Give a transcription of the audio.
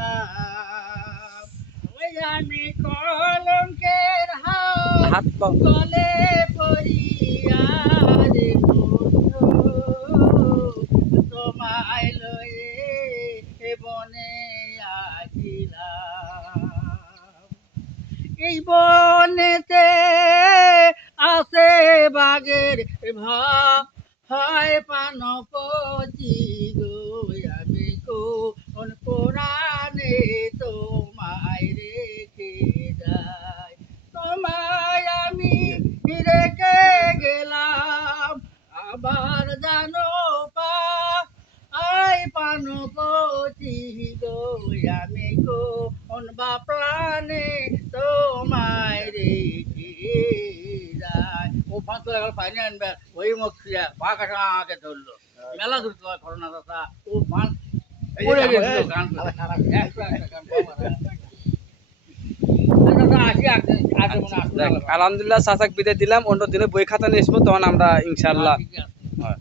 গেলাম ওই আমি কলঙ্কের হাত পাও গলে পড়িয়া রে বন্ধু তোমায় লয়ে এ বনে আসিলাম এই বনেতে আছে বাঘের ভয় পানপতি গো আমি কোন পুরাণে তোমায় রেখে যাই তোমায় আমি রেখে গেলাম আবার জানো পা আই পানপতি গো আমি কোন বা প্রাণে তোমায় রেখে যায় ও ফাঁক করে গেল পানি আনবে ওই মুখ ছুঁয়া পা কাটা আমাকে ধরলো মেলা দূর তোমার করোনা দাদা ও মান পড়ে গেছিল গান করে একটা গান আসি আগে আগে মনে আসবে আলহামদুলিল্লাহ চাচাক বিদায় দিলাম অন্য দিনে বই খাতা নিয়ে আসবো তখন আমরা ইনশাআল্লাহ ঠিক আছে হয়